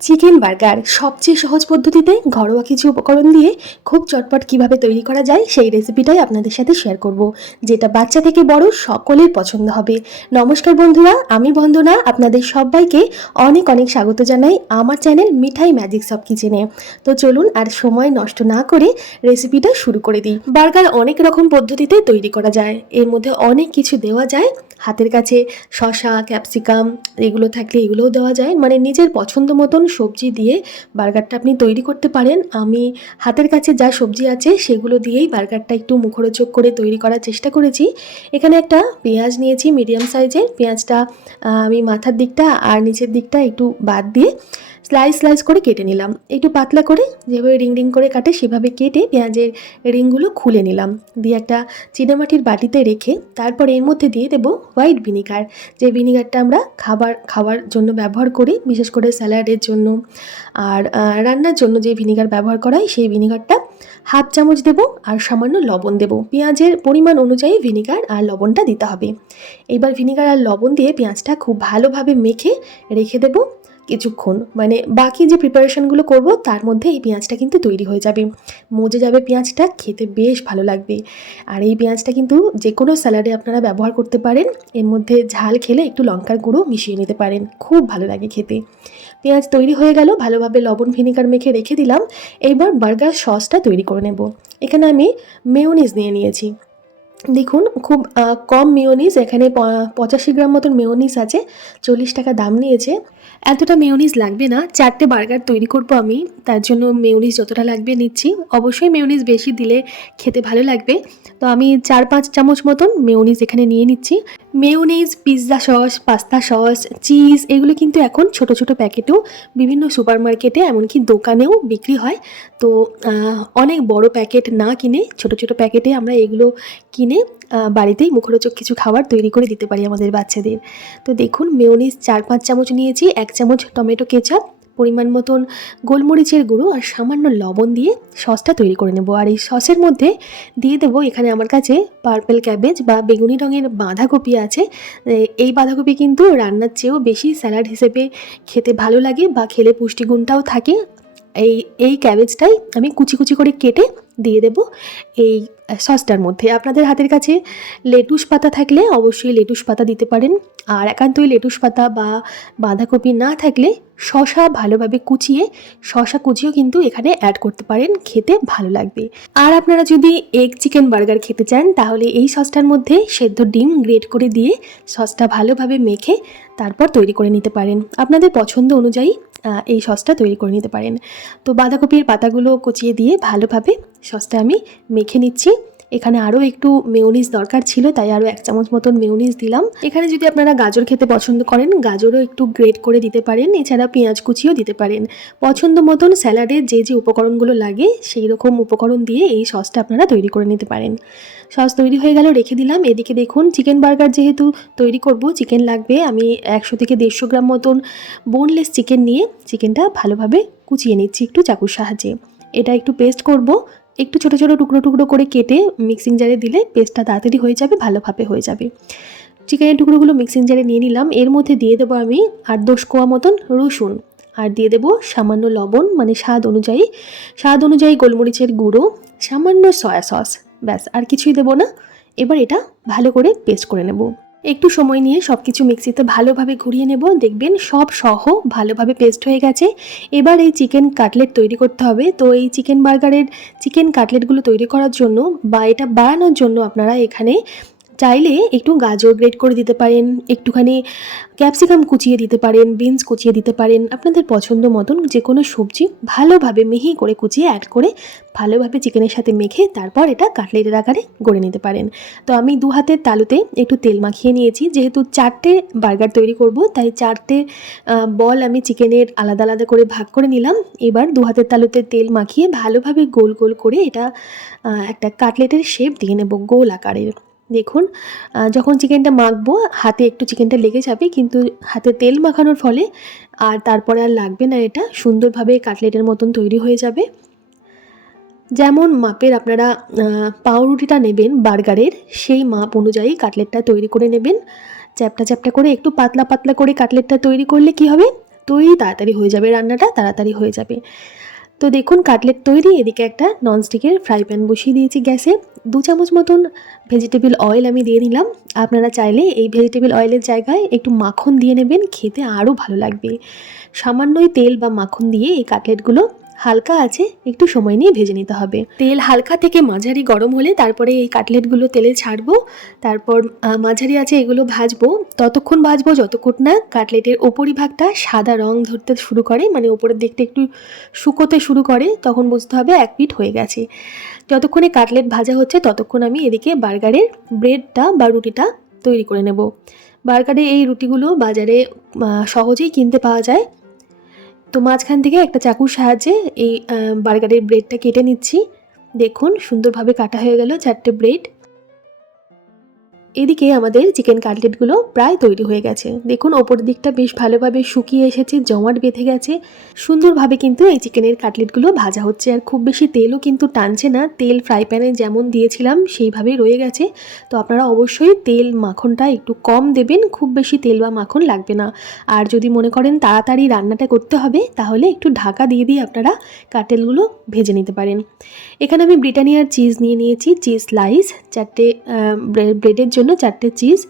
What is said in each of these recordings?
Chicken burger সবচেয়ে সহজ পদ্ধতিতে ঘরোয়া কিছু উপকরণ দিয়ে খুব চটপট কীভাবে তৈরি করা যায় সেই রেসিপিটাই আপনাদের সাথে শেয়ার করব, যেটা বাচ্চা থেকে বড় সকলের পছন্দ হবে। নমস্কার বন্ধুরা, আমি বন্দনা, আপনাদের সবাইকে অনেক অনেক স্বাগত জানাই আমার চ্যানেল মিঠাই ম্যাজিক সব কিচেনে তো চলুন আর সময় নষ্ট না করে রেসিপিটা শুরু করে দিই। বার্গার অনেক রকম পদ্ধতিতে তৈরি করা যায়। এর মধ্যে অনেক কিছু দেওয়া যায়। হাতের কাছে শশা ক্যাপসিকাম এগুলো থাকলে এগুলোও দেওয়া যায়। মানে নিজের পছন্দ মতন সবজি দিয়ে বার্গারটা আপনি তৈরি করতে পারেন। আমি হাতের কাছে যা সবজি আছে সেগুলো দিয়েই বার্গারটা একটু মুখরোচক করে তৈরি করার চেষ্টা করেছি। এখানে একটা পেঁয়াজ নিয়েছি মিডিয়াম সাইজের। পেঁয়াজটা আমি মাথার দিকটা আর নিচের দিকটা একটু বাদ দিয়ে স্লাইস স্লাইস করে কেটে নিলাম। একটু পাতলা করে যেভাবে রিং রিং করে কাটে, সেভাবে কেটে পেঁয়াজের রিংগুলো খুলে নিলাম। দিয়ে একটা চিনামাটির বাটিতে রেখে তারপর এর মধ্যে দিয়ে দেব হোয়াইট ভিনিগার। যে ভিনিগারটা আমরা খাবার, খাওয়ার জন্য ব্যবহার করি, বিশেষ করে স্যালাডের জন্য আর রান্নার জন্য যে ভিনিগার ব্যবহার করা হয়, সেই ভিনিগারটা হাফ চামচ দেব আর সামান্য লবণ দেব। পেঁয়াজের পরিমাণ অনুযায়ী ভিনিগার আর লবণটা দিতে হবে। এবার ভিনিগার আর লবণ দিয়ে পেঁয়াজটা খুব ভালোভাবে মেখে রেখে দেব। কিছুক্ষণ মানে বাকি যে প্রিপারেশনগুলো করব, তার মধ্যে এই পেঁয়াজটা কিন্তু তৈরি হয়ে যাবে। মজে যাবে পেঁয়াজটা, খেতে বেশ ভালো লাগবে। আর এই পেঁয়াজটা কিন্তু যে কোনো স্যালাডে আপনারা ব্যবহার করতে পারেন। এর মধ্যে ঝাল খেলে একটু লঙ্কার গুঁড়ো মিশিয়ে নিতে পারেন। খুব ভালো লাগে খেতে। পেঁয়াজ তৈরি হয়ে গেল, ভালোভাবে লবণ ভিনিগার মেখে রেখে দিলাম। এইবার বার্গার সসটা তৈরি করে নেব। এখানে আমি মেয়োনিজ নিয়ে নিয়েছি। দেখুন, খুব কম মেয়োনিজ, এখানে পঁচাশি গ্রাম মতন মেয়োনিজ আছে, চল্লিশ টাকা দাম নিয়েছে। এতটা মেয়োনিজ লাগবে না, চারটে বার্গার তৈরি করব আমি, তার জন্য মেয়োনিজ যতটা লাগবে নিচ্ছি। অবশ্যই মেয়োনিজ বেশি দিলে খেতে ভালো লাগবে। তো আমি চার পাঁচ চামচ মতন মেয়োনিজ এখানে নিয়ে নিচ্ছি। Mayonnaise, pizza sauce, pasta sauce, cheese, এগুলো কিন্তু এখন ছোট ছোট প্যাকেটেও বিভিন্ন সুপার মার্কেটে এমনকি দোকানেও বিক্রি হয়। তো অনেক বড় প্যাকেট না কিনে ছোট ছোট প্যাকেটে আমরা এগুলো কিনে বাড়িতেই মুখরোচক কিছু খাবার তৈরি করে দিতে পারি আমাদের বাচ্চাদের। তো দেখুন, মেয়োনিজ চার পাঁচ চামচ নিয়েছি, এক চামচ টমেটো কেচাপ পরিমাণ মতন গোলমরিচের গুঁড়ো আর সামান্য লবণ দিয়ে সসটা তৈরি করে নেব। আর এই সসের মধ্যে দিয়ে দেবো এখানে আমার কাছে পার্পেল ক্যাবেজ বা বেগুনি রঙের বাঁধাকপি আছে। এই বাঁধাকপি কিন্তু রান্নার চেয়েও বেশি স্যালাড হিসেবে খেতে ভালো লাগে বা খেলে পুষ্টিগুণটাও থাকে। এই এই ক্যাবেজটাই আমি কুচি কুচি করে কেটে দিয়ে দেব এই সসটার মধ্যে। আপনাদের হাতের কাছে লেটুস পাতা থাকলে অবশ্যই লেটুস পাতা দিতে পারেন। আর একান্তই লেটুস পাতা বা বাঁধাকপি না থাকলে শশা ভালোভাবে কুচিয়ে, শশা কুচিও কিন্তু এখানে অ্যাড করতে পারেন, খেতে ভালো লাগবে। আর আপনারা যদি এগ চিকেন বার্গার খেতে চান, তাহলে এই সসটার মধ্যে সেদ্ধ ডিম গ্রেট করে দিয়ে সসটা ভালোভাবে মেখে তারপর তৈরি করে নিতে পারেন। আপনাদের পছন্দ অনুযায়ী এই সসটা তৈরি করে নিতে পারেন। তো বাঁধাকপির পাতাগুলো কুচিয়ে দিয়ে ভালোভাবে সসটা আমি মেখে নিচ্ছি। এখানে আরও একটু মেয়োনিজ দরকার ছিল, তাই আরও এক চামচ মতন মেয়োনিজ দিলাম। এখানে যদি আপনারা গাজর খেতে পছন্দ করেন, গাজরও একটু গ্রেট করে দিতে পারেন, এছাড়া পেঁয়াজ কুচিও দিতে পারেন। পছন্দ মতন স্যালাডের যে যে উপকরণগুলো লাগে, সেই রকম উপকরণ দিয়ে এই সসটা আপনারা তৈরি করে নিতে পারেন। সস তৈরি হয়ে গেল, রেখে দিলাম। এদিকে দেখুন, চিকেন বার্গার যেহেতু তৈরি করব, চিকেন লাগবে আমি একশো থেকে দেড়শো গ্রাম মতন বোনলেস চিকেন নিয়ে, চিকেনটা ভালোভাবে কুচিয়ে নিচ্ছি একটু চাকুর সাহায্যে। এটা একটু পেস্ট করব একটু ছোটো ছোটো টুকরো টুকরো করে কেটে মিক্সিং জারে দিলে পেস্টটা তাড়াতাড়ি হয়ে যাবে, ভালোভাবে হয়ে যাবে। চিকেনের টুকরোগুলো মিক্সিং জারে নিয়ে নিলাম। এর মধ্যে দিয়ে দেবো আমি আট দশ কোয়া মতন রসুন আর দিয়ে দেবো সামান্য লবণ মানে স্বাদ অনুযায়ী। স্বাদ অনুযায়ী গোলমরিচের গুঁড়ো, সামান্য সয়া সস ব্যাস, আর কিছুই দেবো না। এবার এটা ভালো করে পেস্ট করে নেব। একটু সময় নিয়ে সব কিছু মিক্সিতে ভালোভাবে ঘুরিয়ে নেব। দেখবেন সব সহ ভালোভাবে পেস্ট হয়ে গেছে। এবার এই চিকেন কাটলেট তৈরি করতে হবে। তো এই চিকেন বার্গারের চিকেন কাটলেটগুলো তৈরি করার জন্য বা এটা বাড়ানোর জন্য আপনারা এখানে চাইলে একটু গাজর গ্রেট করে দিতে পারেন, একটুখানি ক্যাপসিকাম কুচিয়ে দিতে পারেন বিনস কুচিয়ে দিতে পারেন। আপনাদের পছন্দ মতন যে কোনো সবজি ভালোভাবে মিহি করে কুচিয়ে অ্যাড করে ভালোভাবে চিকেনের সাথে মেখে তারপর এটা কাটলেটের আকারে গড়ে নিতে পারেন। তো আমি দু হাতের তালুতে একটু তেল মাখিয়ে নিয়েছি। যেহেতু চারটে বার্গার তৈরি করব, তাই চারটে বল আমি চিকেনের আলাদা আলাদা করে ভাগ করে নিলাম। এবার দু হাতের তালুতে তেল মাখিয়ে ভালোভাবে গোল গোল করে এটা একটা কাটলেটের শেপ দিয়ে নেব গোল আকারের। দেখুন যখন চিকেনটা মাখবো, হাতে একটু চিকেনটা লেগে যাবে, কিন্তু হাতে তেল মাখানোর ফলে আর তারপরে আর লাগবে না এটা। সুন্দরভাবে কাটলেটের মতন তৈরি হয়ে যাবে। যেমন মাপের আপনারা পাউরুটিটা নেবেন বার্গারের, সেই মাপ অনুযায়ী কাটলেটটা তৈরি করে নেবেন। চ্যাপটা চ্যাপটা করে একটু পাতলা পাতলা করে কাটলেটটা তৈরি করলে কি হবে? তৈরি তাড়াতাড়ি হয়ে যাবে, রান্নাটা তাড়াতাড়ি হয়ে যাবে। তো দেখুন, কাটলেট তৈরি, এদিকে একটা ননস্টিকের ফ্রাই প্যান বসিয়ে দিয়েছি গ্যাসে। দু চামচ মতন ভেজিটেবল অয়েল আমি দিয়ে নিলাম আপনারা চাইলে এই ভেজিটেবল অয়েলের জায়গায় একটু মাখন দিয়ে নেবেন, খেতে আরও ভালো লাগবে। সামান্যই তেল বা মাখন দিয়ে এই কাটলেটগুলো হালকা আছে, একটু সময় নিয়ে ভেজে নিতে হবে। তেল হালকা থেকে মাঝারি গরম হলে তারপরে এই কাটলেটগুলো তেলে ছাড়বো। তারপর মাঝারি আছে এগুলো ভাজবো। ততক্ষণ ভাজবো যতক্ষণ না, কাটলেটের ওপরিভাগটা সাদা রং ধরতে শুরু করে মানে ওপরের দিকটা একটু শুকোতে শুরু করে, তখন বুঝতে হবে এক পিঠ হয়ে গেছে। যতক্ষণে কাটলেট ভাজা হচ্ছে, ততক্ষণ আমি এদিকে বার্গারের ব্রেডটা বা রুটিটা তৈরি করে নেব। বার্গারে এই রুটিগুলো বাজারে সহজেই কিনতে পাওয়া যায়। তো মাঝখান থেকে একটা চাকুর সাহায্যে এই বার্গারের ব্রেডটা কেটে নিচ্ছি। দেখুন, সুন্দরভাবে কাটা হয়ে গেল চারটে ব্রেড। এদিকে আমাদের চিকেন কাটলেটগুলো প্রায় তৈরি হয়ে গেছে। দেখুন, ওপর দিকটা বেশ ভালোভাবে শুকিয়ে এসেছে, জমাট বেঁধে গেছে। সুন্দরভাবে কিন্তু এই চিকেনের কাটলেটগুলো ভাজা হচ্ছে আর খুব বেশি তেলও কিন্তু টানছে না। তেল ফ্রাই প্যানে যেমন দিয়েছিলাম, সেইভাবেই রয়ে গেছে। তো আপনারা অবশ্যই তেল মাখনটা একটু কম দেবেন, খুব বেশি তেল বা মাখন লাগবে না। আর যদি মনে করেন তাড়াতাড়ি রান্নাটা করতে হবে, তাহলে একটু ঢাকা দিয়ে দিয়ে আপনারা কাটেলগুলো ভেজে নিতে পারেন। এখানে আমি ব্রিটানিয়ার চিজ নিয়ে নিয়েছি চিজ স্লাইস চারটে ব্রেডের জন্য চারটে চিজ।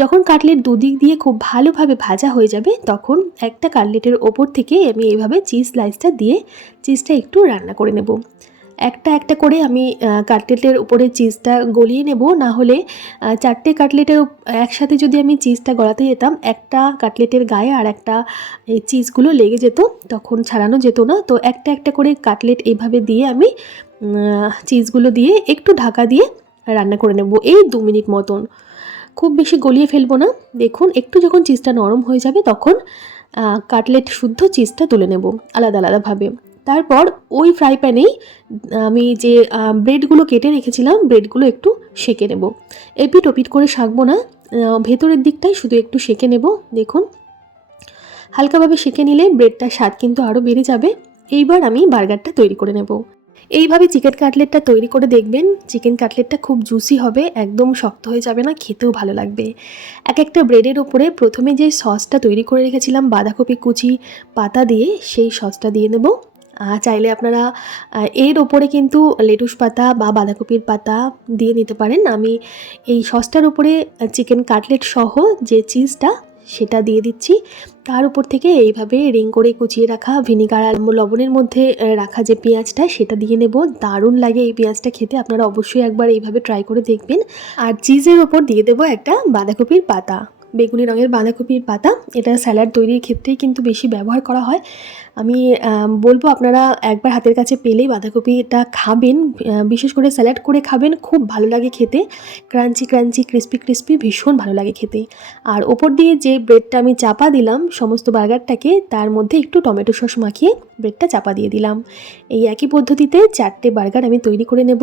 যখন কাটলেট দুদিক দিয়ে খুব ভালোভাবে ভাজা হয়ে যাবে, তখন একটা কাটলেটের ওপর থেকে আমি এইভাবে চিজ স্লাইসটা দিয়ে চিজটা একটু রান্না করে নেব। একটা একটা করে আমি কাটলেটের উপরে চিজটা গলিয়ে নেব। না হলে চারটে কাটলেটের একসাথে যদি আমি চিজটা গলাতে যেতাম, একটা কাটলেটের গায়ে আর একটা, এই চিজগুলো লেগে যেত, তখন ছাড়ানো যেত না। তো একটা একটা করে কাটলেট এইভাবে দিয়ে আমি চিজগুলো দিয়ে একটু ঢাকা দিয়ে রান্না করে নেব। এই দু মিনিট মতন। খুব বেশি গলিয়ে ফেলব না। দেখুন, একটু যখন চিজটা নরম হয়ে যাবে, তখন কাটলেট শুদ্ধ চিজটা তুলে নেব, আলাদা আলাদাভাবে। তারপর ওই ফ্রাই প্যানেই, আমি যে ব্রেডগুলো কেটে রেখেছিলাম, ব্রেডগুলো একটু সেকে নেব। এপিট ওপিট করে শাকবো না ভেতরের দিকটাই শুধু একটু সেকে নেব, দেখুন। হালকাভাবে সেকে নিলে ব্রেডটার স্বাদ কিন্তু আরও বেড়ে যাবে। এইবার আমি বার্গারটা তৈরি করে নেব। এইভাবে চিকেন কাটলেটটা তৈরি করে দেখবেন চিকেন কাটলেটটা খুব জুসি হবে, একদম শক্ত হয়ে যাবে না, খেতেও ভালো লাগবে। এক একটা ব্রেডের ওপরে প্রথমে যে সসটা তৈরি করে রেখেছিলাম, বাঁধাকপি কুচি, পাতা দিয়ে, সেই সসটা দিয়ে নেব। চাইলে আপনারা এর ওপরে কিন্তু লেটুস পাতা বা বাঁধাকপির পাতা দিয়ে নিতে পারেন। আমি এই সসটার উপরে চিকেন কাটলেট সহ যে চিজটা সেটা দিয়ে দিচ্ছি। তার উপর থেকে এইভাবে রিং করে কুচিয়ে রাখা ভিনিগার আর লবণের মধ্যে রাখা যে পেঁয়াজটা, সেটা দিয়ে নেব। দারুণ লাগে এই পেঁয়াজটা খেতে। আপনারা অবশ্যই একবার এইভাবে ট্রাই করে দেখবেন। আর চিজের ওপর দিয়ে দেবো একটা বাঁধাকপির পাতা। বেগুনি রঙের বাঁধাকপির পাতা। এটা স্যালাড তৈরির ক্ষেত্রেই কিন্তু বেশি ব্যবহার করা হয়। আমি বলব আপনারা একবার হাতের কাছে পেলেই বাঁধাকপিটা খাবেন বিশেষ করে স্যালাড করে খাবেন, খুব ভালো লাগে খেতে। ক্রাঞ্চি ক্রাঞ্চি, ক্রিস্পি ক্রিস্পি ভীষণ ভালো লাগে খেতে। আর ওপর দিয়ে যে ব্রেডটা আমি চাপা দিলাম সমস্ত বার্গারটাকে, তার মধ্যে একটু টমেটো সস মাখিয়ে ব্রেডটা চাপা দিয়ে দিলাম। এই একই পদ্ধতিতে চারটে বার্গার আমি তৈরি করে নেব।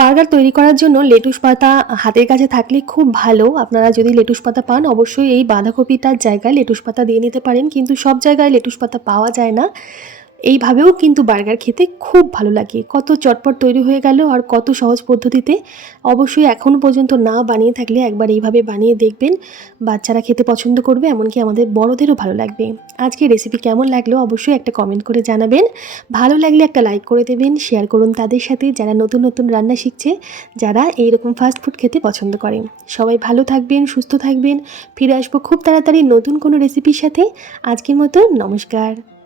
বার্গার তৈরি করার জন্য লেটুস পাতা হাতের কাছে থাকলে খুব ভালো। আপনারা যদি লেটুস পাতা পান, অবশ্যই এই বাঁধাকপিটার জায়গায় লেটুস পাতা দিয়ে নিতে পারেন। কিন্তু সব জায়গায় লেটুস পাতা পাওয়া যায় না। এইভাবেও কিন্তু বার্গার খেতে খুব ভালো লাগে। কত চটপট তৈরি হয়ে গেল আর কত সহজ পদ্ধতিতে। অবশ্যই এখনও পর্যন্ত না বানিয়ে থাকলে একবার এইভাবে বানিয়ে দেখবেন। বাচ্চারা খেতে পছন্দ করবে, এমনকি আমাদের বড়দেরও ভালো লাগবে। আজকে রেসিপি কেমন লাগল অবশ্যই একটা কমেন্ট করে জানাবেন। ভালো লাগলে একটা লাইক করে দেবেন শেয়ার করুন তাদের সাথে যারা নতুন নতুন রান্না শিখছে, যারা এইরকম ফাস্ট ফুড খেতে পছন্দ করে। সবাই ভালো থাকবেন, সুস্থ থাকবেন, ফিরে আসব খুব তাড়াতাড়ি নতুন কোনো রেসিপির সাথে। আজকের মতো নমস্কার।